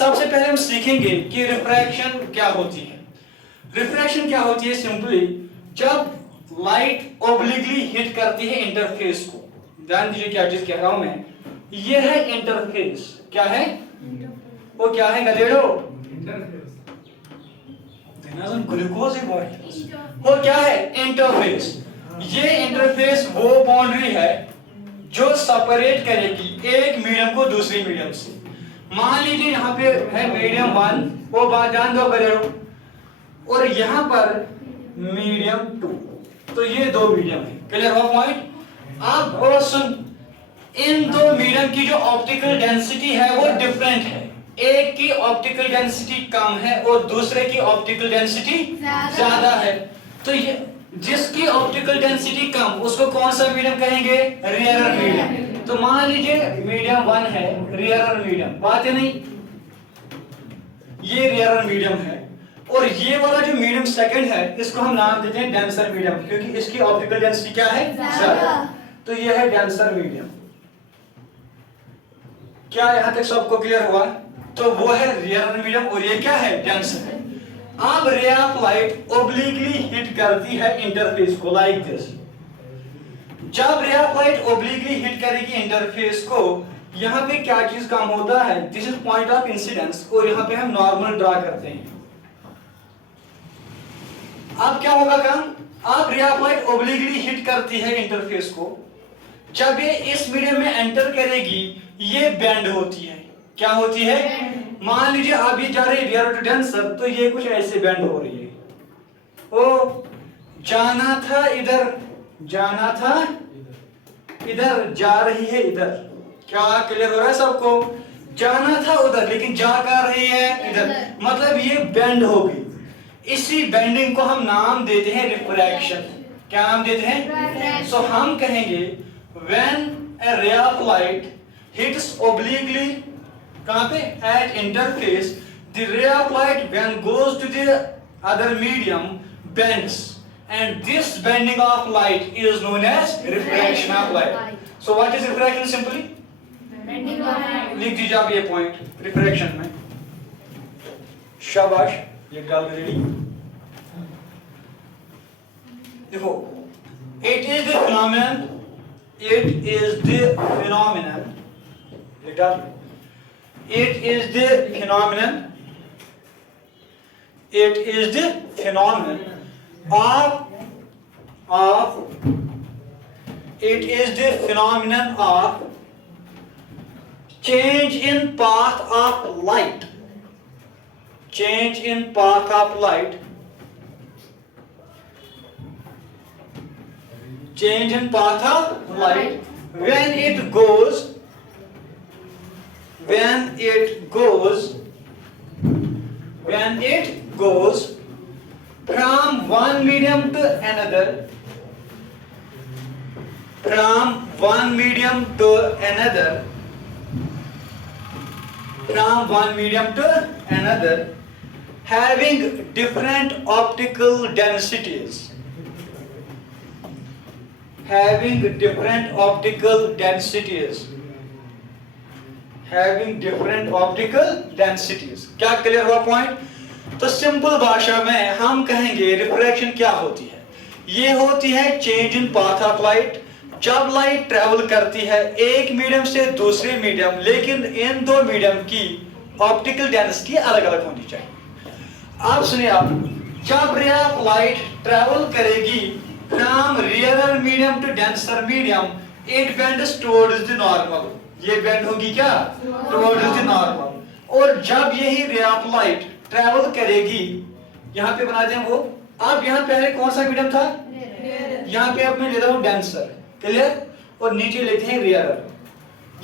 सबसे पहले हम सीखेंगे कि रिफ्रैक्शन क्या होती है। रिफ्रैक्शन क्या होती है? सिंपली जब लाइट ओब्लिकली हिट करती है इंटरफेस को। ध्यान दीजिए क्या चीज कह रहा हूं मैं, ये है इंटरफेस। क्या है वो? क्या है गधेड़ो? ग्लूकोज ही वो क्या है? इंटरफेस। ये इंटरफेस वो बाउंड्री है जो सेपरेट करेगी एक मीडियम को दूसरे मीडियम से। मान लीजिए यहाँ पे है मीडियम 1, वो बात जान दो गधेड़ो, और यहाँ पर मीडियम 2, तो ये दो मीडियम है। क्लियर हो पॉइंट? अब और सुन, इन दो मीडियम की जो ऑप्टिकल डेंसिटी है वो डिफरेंट है। एक की ऑप्टिकल डेंसिटी कम है और दूसरे की ऑप्टिकल डेंसिटी ज्यादा है। तो ये जिसकी ऑप्टिकल डेंसिटी कम उसको कौन सा मीडियम कहेंगे? Rarer medium. तो मान लीजिए मीडियम 1 है, रेयरर मीडियम, बात है नहीं, ये रेयरर मीडियम है। और ये वाला जो मीडियम सेकंड है इसको हम नाम देते हैं डेंसर मीडियम, क्योंकि इसकी ऑप्टिकल डेंसिटी क्या है? ज्यादा। तो ये है डेंसर मीडियम। क्या यहां तक सबको क्लियर हुआ? तो वो है रेयरर मीडियम और ये क्या है? डेंसर। अब रे ऑफ लाइट ओब्लिकली हिट करती है इंटरफेस को लाइक दिस। जब ray of light obliquely hit करेगी इंटरफेस को, यहां पे क्या चीज काम होता है? This is point of incidence, और यहां पे हम नॉर्मल ड्रा करते हैं। अब क्या होगा काम? अब रे ऑफ लाइट ओब्लिकली हिट करती है इंटरफेस को, जब ये इस मीडियम में एंटर करेगी ये बेंड होती है। क्या होती है? मान लीजिए आप ये जा रहे हैं रेयर टू डेंसर, तो ये कुछ ऐसे बेंड हो रही है। ओ जाना था इधर, जाना था इधर, जा रही है इधर। क्या क्लियर हो रहा है सबको? जाना था उधर लेकिन जा कर रही है इधर, मतलब ये बेंड हो गई। इसी बेंडिंग को हम नाम देते हैं रिफ्रैक्शन। क्या नाम देते हैं? सो हम कहेंगे when a ray of light hits obliquely, कहां पे? at interface, the ray of light when goes to the other medium bends, and this bending of light is known as refraction of light. So what is refraction? Simply bending of light. लिख दीजिए आप ये point refraction में। शाबाश, ये डाल के ready. देखो, it is the phenomenon, it is the phenomenon, it is the phenomenon, it is the phenomenon of it is the phenomenon of change in path of light, change in path of light, change in path of light when it goes from one medium to another, from one medium to another, from one medium to another, having different optical densities, having different optical densities, having different optical densities। क्या clear हुआ point? तो simple भाषा में हम कहेंगे refraction क्या होती है? ये होती है change in path of light. जब लाइट ट्रेवल करती है एक मीडियम से दूसरे मीडियम, लेकिन इन दो मीडियम की ऑप्टिकल डेंसिटी अलग अलग होनी चाहिए। आप सुनिए, आप जब रे ऑफ लाइट ट्रेवल करेगी from rarer medium to denser medium, it bends towards the normal। ये बेंड होगी क्या? towards the normal। और जब यही रे ऑफ लाइट ट्रेवल करेगी, यहाँ पे बनाते हैं वो, अब यहाँ पहले कौन सा मीडियम था? यहाँ पे अब मैं लेता हूँ डेंसर, क्लियर, और नीचे लेते हैं रेयर।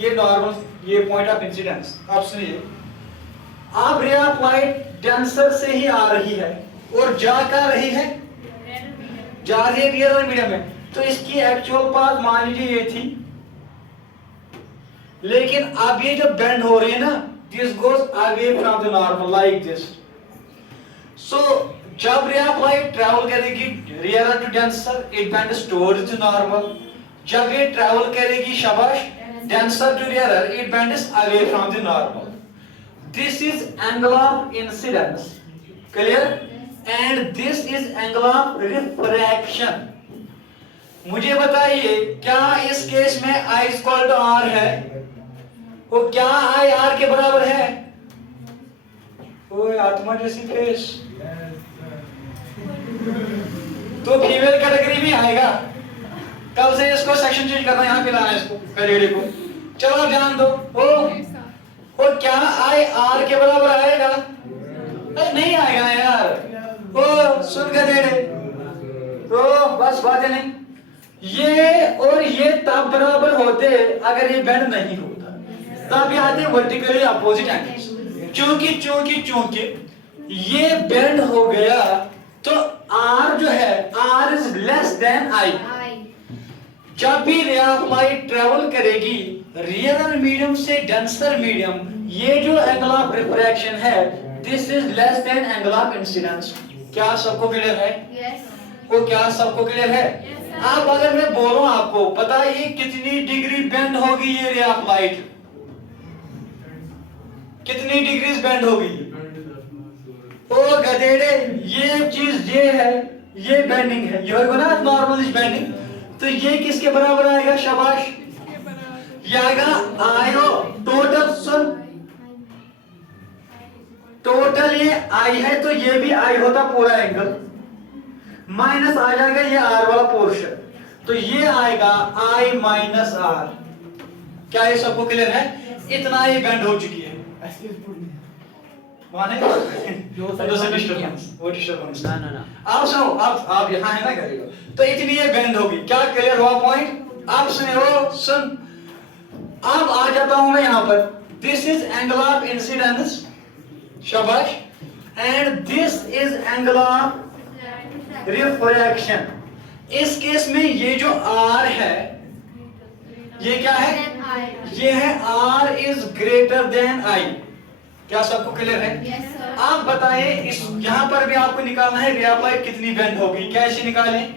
ये नॉर्मल, ये पॉइंट ऑफ इंसिडेंस। आप सुनिए, अब रे ऑफ लाइट डेंसर से ही आ रही है और जा कर रही है, जा रही है रेयर मीडियम में, तो इसकी एक्चुअल पाथ मान लीजिए ये थी, लेकिन अब ये जो बेंड हो रही है ना, this goes away from the normal like this. So जब रे ऑफ लाइट ट्रैवल करेगी rare to denser, it bends towards the normal. जब ये ट्रैवल करेगी शाबाश denser to rare, it bends away from the normal. This is angle of incidence. Clear? And this is angle of refraction. मुझे बताइए क्या इस case में I equal to R है? वो क्या I R के बराबर है? ओए आत्मा जैसी फेस तो फीमेल कैटेगरी में आएगा। कल से इसको सेक्शन चेंज करना, यहाँ पे लाना है इसको पेरियोडिक को। चलो आप जान दो। ओ क्या I R के बराबर आएगा? अरे नहीं आएगा यार। ओ सुन के दे रहे तो बस बात है नहीं। ये और ये तब बराबर होते अगर ये बेंड नहीं होता, तब ये आते वर्टिकली अपोजिट एंगल्स। क्योंकि ये बेंड हो गया तो R जो है R is less than I। जब भी रे ऑफ लाइट ट्रेवल करेगी रियरर मीडियम से डेंसर मीडियम, ये जो एंगल ऑफ रिफ्रैक्शन है this is less than angle of incidence. क्या सबको क्लियर है? वो क्या सबको क्लियर है? अब अगर मैं बोलूं आपको बताइए कितनी डिग्री बेंड होगी ये रे ऑफ लाइट, कितनी डिग्रीज बेंड होगी? ओ गधेड़े ये चीज ये है, ये बेंडिंग है, ये होगा ना नॉर्मल इज बेंडिंग, तो ये किसके बराबर आएगा? शाबाश, ये आएगा आयो टोटल। सुन टोटल ये आई है तो ये भी आई होता पूरा एंगल, माइनस आ जाएगा ये आर वाला पोर्शन, तो ये आएगा आई माइनस आर। क्या ये सबको क्लियर है? इतना ये बेंड हो चुकी है। माने डिस्टर्बेंस ना आप सुनो, आप यहाँ है ना करेगा तो इतनी ये बेंड होगी। क्या क्लियर हुआ पॉइंट? आप सुने हो? सुन अब आ जाता हूं मैं यहाँ पर। This is angle of incidence, शाबाश, and this is angle of refraction. इस केस में ये जो R है ये क्या है? ये है R is greater than I। क्या सबको क्लियर है? yes, आप बताइए इस यहाँ पर भी आपको निकालना है रे ऑफ लाइट कितनी बेंड होगी। कैसे निकालें?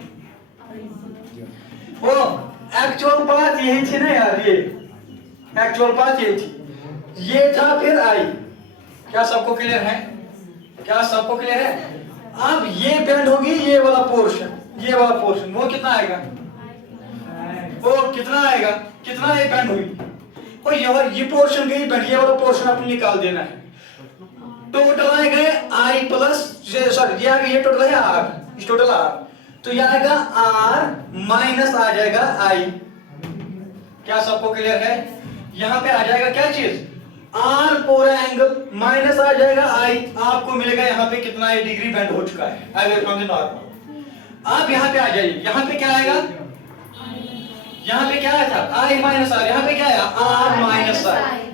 वो एक्चुअल बात यही थी ना यार, ये एक्चुअल बात यही थी, ये था फिर I। क्या सबको क्लियर है? क्या सबको क्लियर है? अब ये बेंड होगी ये वाला पोर्शन, ये वाला पोर्शन, वो कितना आएगा? वो कितना आएगा? कितना ये बेंड हुई? और ये पोर्शन गई बेंड, ये वाला पोर्शन आपने निकाल देना है। टोटल आएगा I प्लस सॉरी ये आएगा, ये टोटल है R, इस टोटल R, तो ये आएगा R माइनस आ जाएगा I। क्या सबको क्लियर है? यहाँ पे आ जाएगा क्या चीज? R पूरा एंगल माइनस आ जाएगा I, आपको मिलेगा यहाँ पे कितना ये डिग्री बेंड हो चुका है अवे फ्रॉम द नॉर्मल। आप यहाँ पे आ जाइए, यहाँ पे क्या आएगा? यहाँ पे क्या आया था? I माइनस R, यहाँ पे क्या आया? R माइनस I,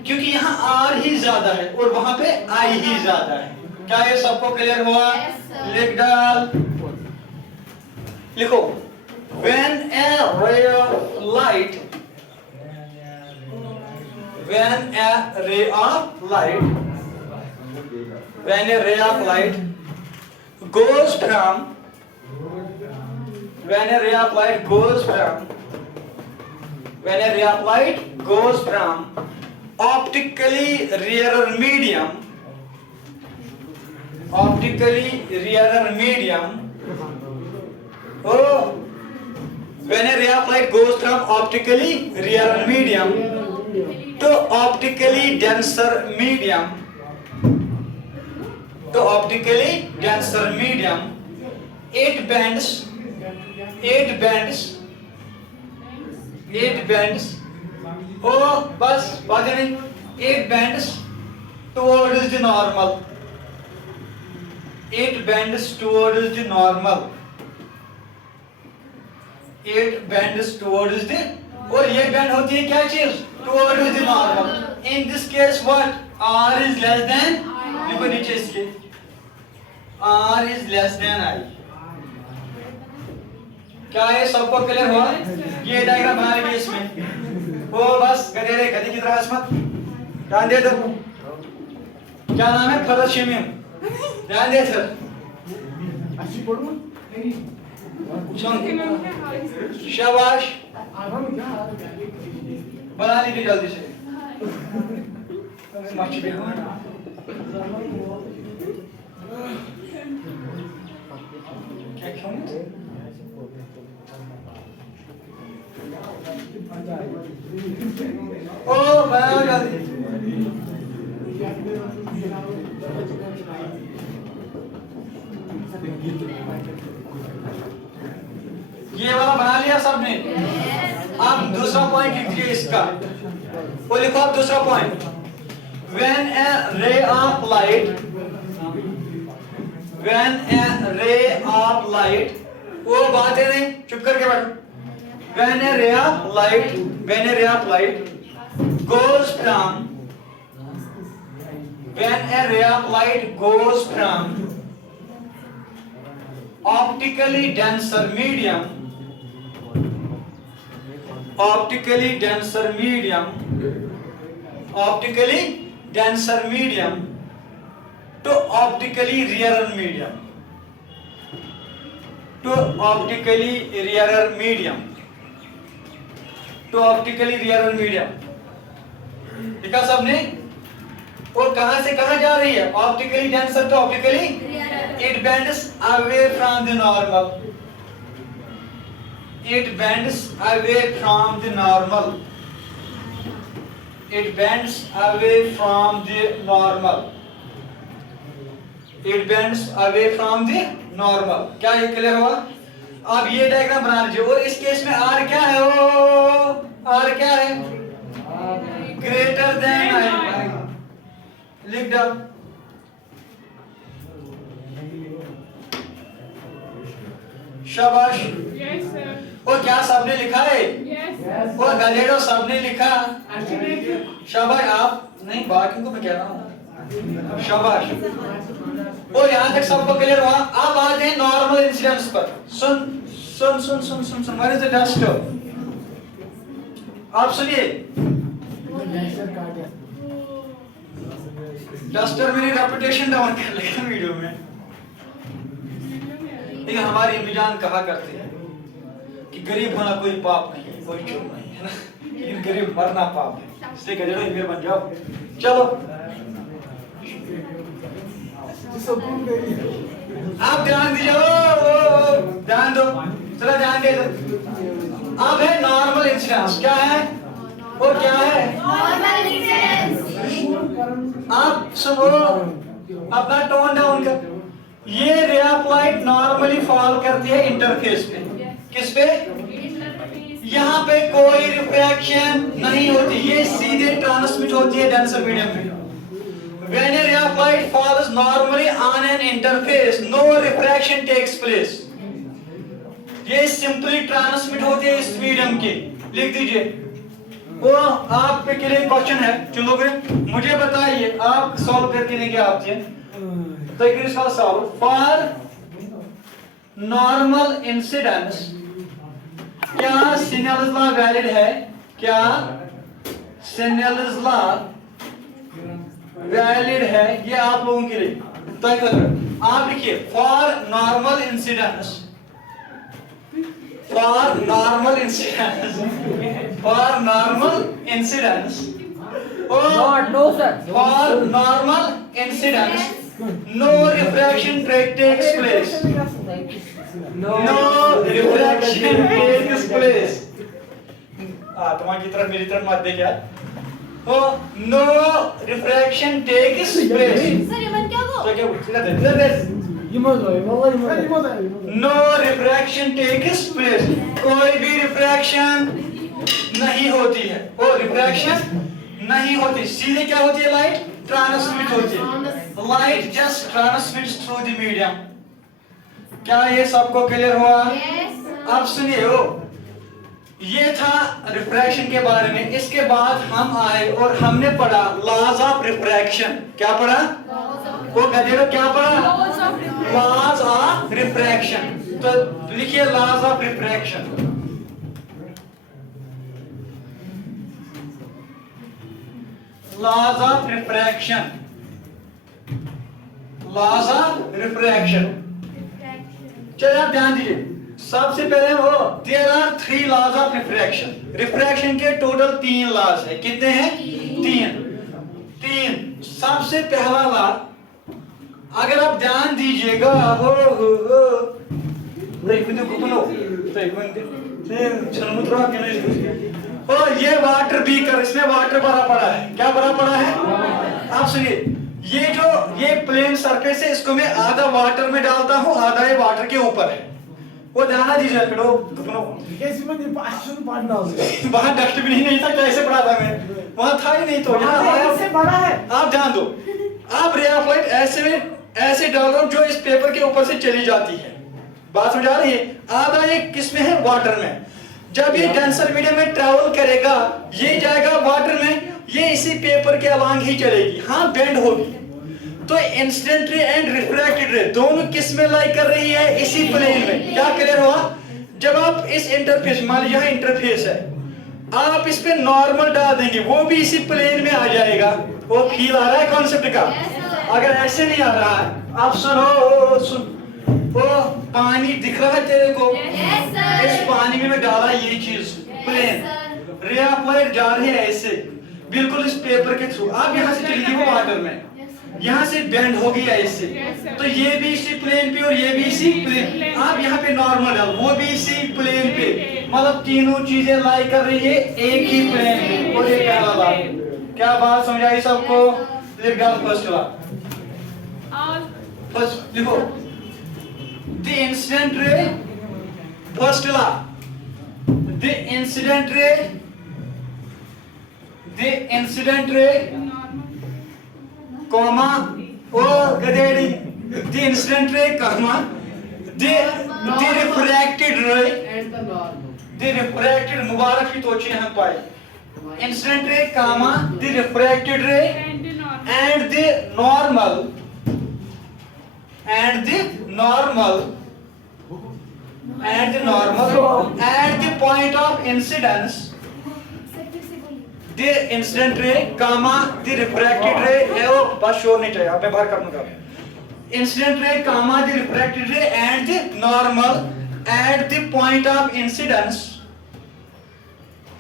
क्योंकि यहाँ R ही ज्यादा है और वहां पे I ही ज्यादा है। क्या ये सबको क्लियर हुआ? लिख डाल, लिखो when a ray of light when a ray of light when a ray of light goes from when a ray of light goes from when a ray of light goes from optically rarer medium oh when a ray of light goes from optically rarer medium to optically denser medium it bends oh बस बात नहीं, it bends towards the normal, it bends towards the normal, it bends towards the, और ये bend होती है क्या चीज? towards the normal। in this case what? R is less than, देखो नीचे इसके R is less than I। क्या ये सबको क्लियर हुआ? ये डायग्राम बना लीजिए इसमें। वो बस गधे गधे की तरह मत ध्यान दे। क्या नाम है? फरज शमीम, ध्यान दे सर। शाबाश, बना लीजिए जल्दी से। क्या क्यों? ओ बनाओ जल्दी। ये वाला बना लिया सबने? अब दूसरा पॉइंट लिख दीजिए इसका। वो लिखो आप दूसरा point. When a ray of light, when a ray of light, वो बात है नहीं, चुप करके बैठो। When a ray of light, when a ray of light goes from, when a ray of light goes from optically denser medium, optically denser medium, optically denser medium to optically rarer medium, to optically rarer medium, to optically rarer medium। देखा सबने? और कहां से कहां जा रही है? Optically denser to optically, it bends away from the normal, it bends away from the normal, it bends away from the normal, it bends away from the normal। क्या ये क्लियर हुआ? अब ये डायग्राम बना लीजिए। और इस केस में आर क्या है? वो आर क्या है? Greater than I. लिख दो। शाबाश। और क्या सबने लिखा है? और गलेडो सबने लिखा। शाबाश। आप नहीं, बाकी को मैं कह रहा हूँ। शाबाश। और यहाँ तक सबको क्लियर हुआ? अब आते हैं नॉर्मल इंसिडेंस पर। सुन सुन सुन सुन सुन सुन व्हेयर इज द डस्टर? आप सुनिए। डस्टर मेरी रेपुटेशन डाउन कर लेगा वीडियो में। लेकिन हमारी अम्मीजान कहा करते हैं कि गरीब होना कोई पाप नहीं, कोई जुर्म नहीं है ना, लेकिन गरीब मरना पाप है। इसलिए गजड़ो अमीर बन जाओ। चलो आप ध्यान दीजिए। ध्यान दो, चलो ध्यान दे दो। अब है नॉर्मल इंसिडेंस। क्या है? और क्या है? Normal incidence. आप सुनो, अपना टोन डाउन कर। ये रे ऑफ लाइट नॉर्मली फॉल करती है इंटरफेस पे। किस पे? यहाँ पे कोई रिफ्रैक्शन नहीं होती, ये सीधे ट्रांसमिट होती है डेंसर मीडियम में। When a ray of light falls normally on an interface, no refraction takes place. ये सिंपली ट्रांसमिट होती है इस मीडियम की। लिख दीजिए। वो आप पे के लिए क्वेश्चन है, चलो मुझे बताइए, आप सॉल्व करके लेंगे आते हैं। तो इसका सॉल्व फॉर नॉर्मल इंसिडेंस, क्या सिनेल्स लॉ वैलिड है? क्या सिनेल्स लॉ वैलिड है? ये आप लोगों के लिए तय कर। आप लिखिए for normal incidence, for normal incidence, for normal incidence, No, sir. for normal incidence no refraction takes place, no refraction takes place। तुम्हारी तरफ मेरी तरफ मत देखिए। no refraction takes place। Sir ये मन क्या वो? तो क्या इधर no refraction takes place, कोई भी रिफ्रैक्शन नहीं होती है। वो रिफ्रैक्शन नहीं होती, सीधे क्या होती है? लाइट ट्रांसमिट होती है। Light just transmits through the medium. क्या ये सबको क्लियर हुआ? अब सुनिए, वो ये था रिफ्रैक्शन के बारे में। इसके बाद हम आए और हमने पढ़ा लॉज ऑफ रिफ्रैक्शन। क्या पढ़ा? वो गधेड़ो क्या पढ़ा? Laws of refraction. तो लिखिए laws of refraction. Laws of refraction, laws of refraction. चलिए आप ध्यान दीजिए। सबसे पहले वो there are 3 laws of refraction. Refraction के टोटल 3 लॉज है। कितने हैं? 3। सबसे पहला लॉ, अगर आप ध्यान दीजिएगा, हो और ये वाटर बीकर, इसमें वाटर भरा पड़ा है। क्या भरा पड़ा है? आप सुनिए, ये प्लेन सरफेस है, इसको मैं आधा वाटर में डालता हूँ, आधा ये वाटर के ऊपर है। वो ध्यान दीजिए, वहां डस्टबिन ही नहीं था, कैसे पढ़ा था मैं? वहां था ही नहीं, तो यहाँ बड़ा है। आप ध्यान दो, आप रे ऑफ लाइट ऐसे डाल रहा हूं जो इस पेपर के ऊपर से चली जाती है। बात समझ आ रही है? आधा ये किस में है? वाटर में। जब ये डेंसर मीडियम में ट्रैवल करेगा, ये जाएगा वाटर में, ये इसी पेपर के अलोंग ही चलेगी, हाँ बेंड होगी। तो इंसिडेंट रे एंड रिफ्रैक्टेड रे दोनों किस में लाई कर रही है? इसी प्लेन में। क्या क्लियर हुआ? जब आप इस इंटरफेस, मान लीजिए यहाँ इंटरफेस है, आप इस पे नॉर्मल डाल देंगे, वो भी इसी प्लेन में आ जाएगा। वो फील आ रहा है कॉन्सेप्ट का? अगर ऐसे नहीं आ रहा है, आप सुनो, वो पानी दिख रहा है तेरे को? इस पानी में मैं डाला ये चीज प्लेन, रे ऑफ लाइट जा रही है ऐसे बिल्कुल इस पेपर के थ्रू, आप यहाँ से चलेगी वो वाटर में, यहाँ से बेंड हो गया ऐसे, तो ये भी इसी प्लेन पे और ये भी इसी प्लेन, आप यहाँ पे नॉर्मल डाल, वो भी इसी प्लेन पे, मतलब तीनों चीजें लाई कर रही है एक ही प्लेन पे। और ये पहला बात, क्या बात समझ आई सबको? लिख डाल फर्स्ट वाला, फर्स्ट लिखो, the incident ray, first law, the incident ray, the incident ray, comma ओ गदेड़ी, the incident ray, comma the refracted ray, the refracted, मुबारक की तोची हम पाए, incident ray, comma the refracted ray and the normal at the point of incidence, the incident ray, comma the refracted ray, है वो बस शोर नहीं चाहिए, आप मैं बाहर कर दूंगा। Incident ray, comma the refracted ray and the normal at the point of incidence,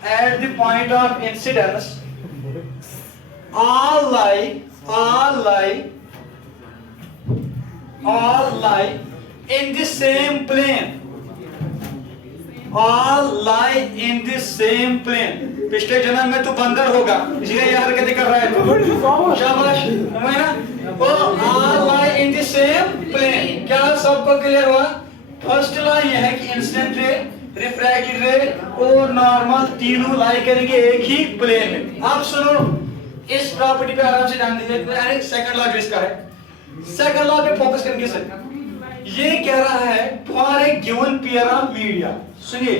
at the point of incidence, all lie in the same plane, all lie in the same plane। पिछले जन्म में तू बंदर होगा, इसलिए ये हरकतें कर रहा है तू, शाबाश, है ना? वो all lie in the same plane। क्या सबको क्लियर हुआ? फर्स्ट ला ये है कि इंसिडेंट रे, रिफ्रैक्टेड रे और नॉर्मल तीनों लाई करेंगे एक ही प्लेन में। आप सुनो, इस प्रॉपर्टी पे आराम से ध्यान दीजिए, सेकंड लॉ जो इसका है, सेकंड लॉ पे फोकस करके सर, ये कह रहा है for a given pair of media. सुनिए,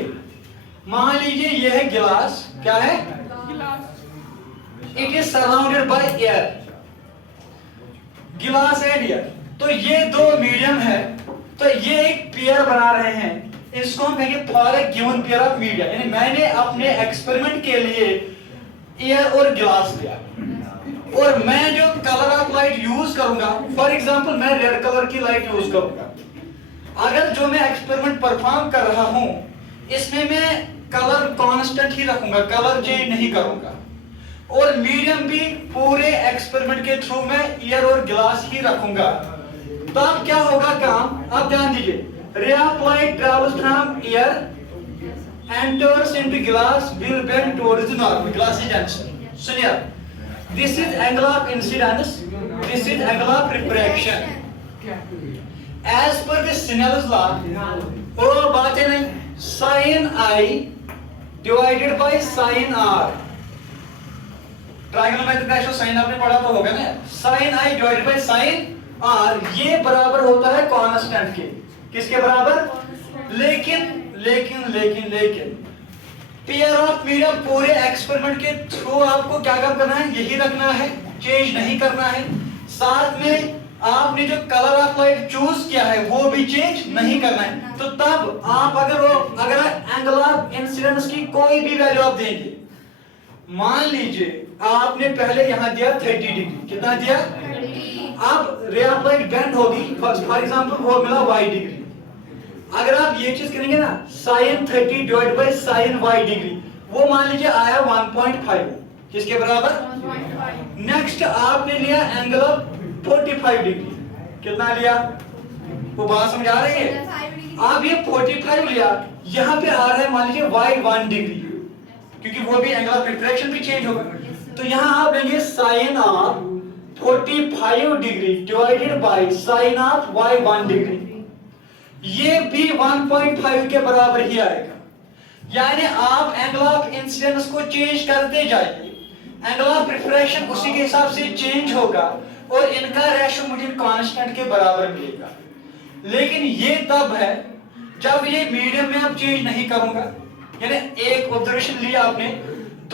मान लीजिए ये है गिलास, क्या है? It is surrounded by air, गिलास एंड एयर, तो ये दो मीडियम है, तो ये एक पेयर बना रहे हैं, इसको हम कहेंगे for a given pair of media. यानी मैंने अपने एक्सपेरिमेंट के लिए एयर और गिलास लिया, और मैं जो कलर ऑफ लाइट यूज करूंगा, फॉर एग्जांपल मैं रेड कलर की लाइट यूज करूंगा। अगर जो मैं एक्सपेरिमेंट परफॉर्म कर रहा हूं, इसमें मैं कलर कांस्टेंट ही रखूंगा, कलर चेंज नहीं करूंगा, और मीडियम भी पूरे एक्सपेरिमेंट के थ्रू मैं एयर और गिलास ही रखूंगा। तो अब क्या होगा काम? आप ध्यान दीजिए, रे of light travels from air enters into glass will bend towards the normal, glass is answer। सुनिए, this is angle of incidence, this is angle of refraction, as per the Snell's law। वो बात है नहीं, sin I divided by sin R, triangle sine आपने पढ़ा तो होगा ना, sin I divided by sin R, ये बराबर होता है कांस्टेंट के। किसके बराबर? लेकिन पेयर ऑफ मीडियम पूरे एक्सपेरिमेंट के थ्रू आपको क्या काम करना है? यही रखना है, चेंज नहीं करना है। साथ में आपने जो कलर ऑफ लाइट चूज किया है वो भी चेंज नहीं करना है। तो तब आप अगर एंगल ऑफ इंसिडेंस की कोई भी वैल्यू आप देंगे, मान लीजिए आपने पहले यहां दिया 30 डिग्री, कितना दिया? अब रे ऑफ लाइट बेंड होगी, फॉर एग्जांपल वो मिला y डिग्री। अगर आप ये चीज करेंगे ना, sin 30 divide by sin y degree, वो मान लीजिए आया 1.5, किसके बराबर? 1.5. नेक्स्ट आपने लिया एंगल ऑफ 45 डिग्री, कितना लिया? वो बात समझ आ रही है? आप ये 45 लिया, यहाँ पे आ रहा है मान लीजिए y 1 डिग्री, क्योंकि वो भी एंगल ऑफ रिफ्रैक्शन भी चेंज होगा, तो यहाँ आप लेंगे sine of 45 degree divided by sine of y 1 degree, ये भी 1.5 के बराबर ही आएगा। यानी आप एंगल ऑफ इंसिडेंस को चेंज करते जाइए, एंगल ऑफ रिफ्रैक्शन उसी के हिसाब से चेंज होगा और इनका रेशो मुझे कांस्टेंट के बराबर मिलेगा। लेकिन ये तब है जब ये मीडियम में अब चेंज नहीं करूंगा, यानी एक ऑब्जर्वेशन लिया आपने,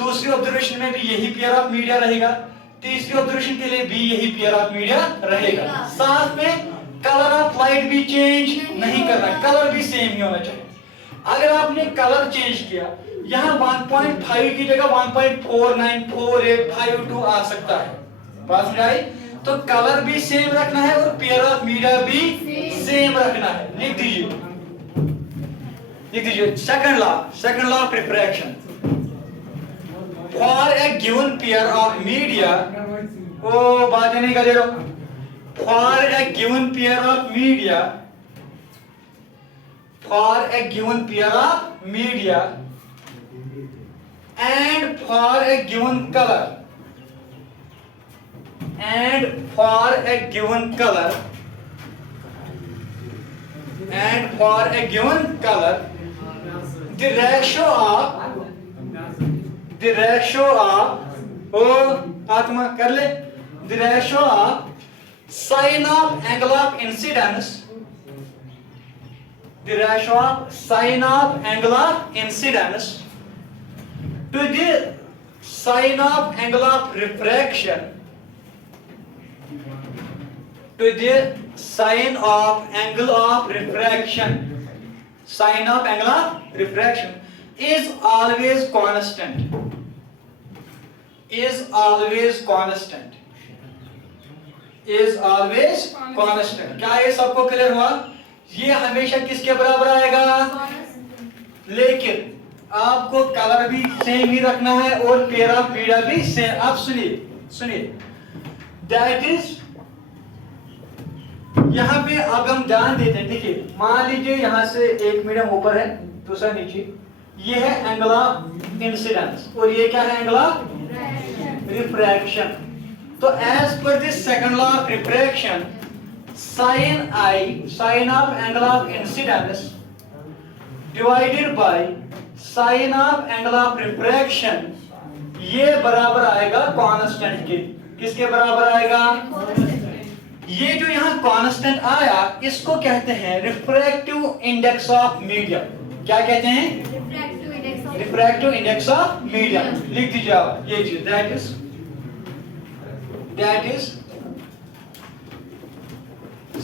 दूसरी ऑब्जर्वेशन में भी यही पेयर ऑफ मीडिया रहेगा, तीसरी ऑब्जर्वेशन के लिए भी यही पेयर ऑफ मीडिया रहेगा, साथ में कलर ऑफ लाइट भी चेंज नहीं करना, कलर भी सेम ही होना चाहिए। अगर आपने कलर चेंज किया, यहाँ 1.5 की जगह 1.494852 आ सकता है, बात समझ आई? तो कलर भी सेम रखना है और पेयर ऑफ मीडिया भी सेम रखना है। लिख दीजिए second law of refraction. For a given pair of media, ओ बात नहीं कर रहे, for a given pair of media, for a given pair of media and for a given color, and for a given color, and for a given color, the ratio of oh आत्मा कर ले, the ratio of sin of angle of incidence, the ratio of sin of angle of incidence to the sin of angle of refraction, to the sin of angle of refraction, sin of angle of refraction is always constant, is always constant, is always constant। क्या ये सबको clear हुआ? ये हमेशा किसके बराबर आएगा? लेकिन आपको कलर भी सेम ही रखना है और पेयर ऑफ मीडिया भी सेम। आप सुनिए दैट इज, यहां पे अब हम ध्यान देते हैं, देखिए मान लीजिए यहां से एक मीडियम ऊपर है, दूसरा नीचे, ये है एंगल ऑफ इंसिडेंस और ये क्या है? Angle of refraction. तो as per this second law of refraction, sin I, sin of angle of incidence divided by sin of angle of refraction, ये बराबर आएगा कांस्टेंट के। किसके बराबर आएगा? ये जो यहाँ कांस्टेंट आया, इसको कहते हैं रिफ्रैक्टिव इंडेक्स ऑफ मीडियम। क्या कहते हैं? Refractive index of medium. लिख दीजिए आप ये चीज, that is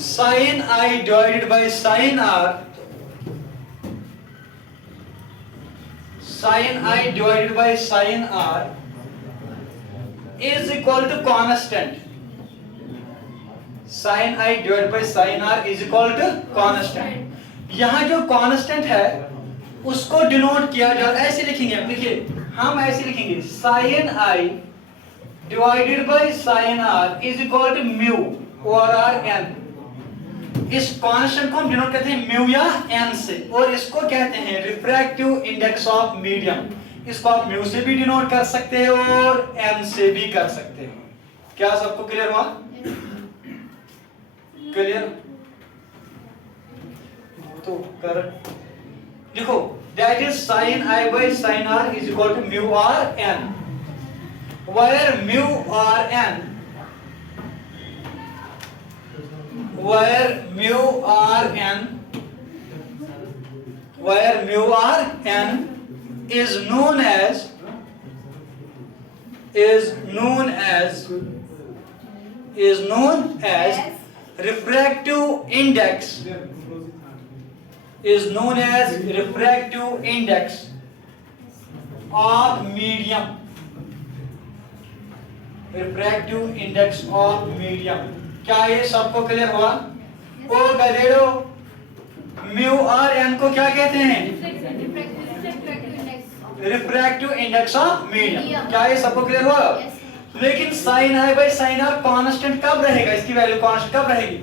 sin I divided by sin R, sin I divided by sin R is equal to constant, sin I divided by sin R is equal to constant। यहाँ जो constant है उसको denote किया जाता है, ऐसे लिखेंगे, देखिए हम ऐसे लिखेंगे sin I divided by sin R is equal to mu over n। इस कांस्टेंट को हम डिनोट करते हैं म्यू या एन से, और इसको कहते हैं रिफ्रैक्टिव इंडेक्स ऑफ मीडियम। इसको आप म्यू से भी डिनोट कर सकते हो और एन से भी कर सकते हो। क्या सबको क्लियर हुआ? क्लियर? तो कर देखो, that is sin I by sin R is equal to mu r n, where mu r n, where mu r n, where mu r n is known as refractive index, is known as refractive index of medium, refractive index of medium। क्या ये सबको clear हुआ? ओ गधेड़ो, mu R N को क्या कहते हैं? Refractive index of medium. क्या ये सबको क्लियर हुआ? Yes. लेकिन sine I by sine R constant कब रहेगा, इसकी वैल्यू कांस्टेंट कब रहेगी?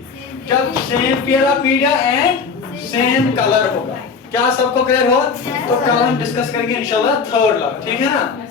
जब same pair of media and same colour होगा। क्या सबको क्लियर हुआ? तो कल हम डिस्कस करेंगे इंशाल्लाह थर्ड लॉ, ठीक है ना?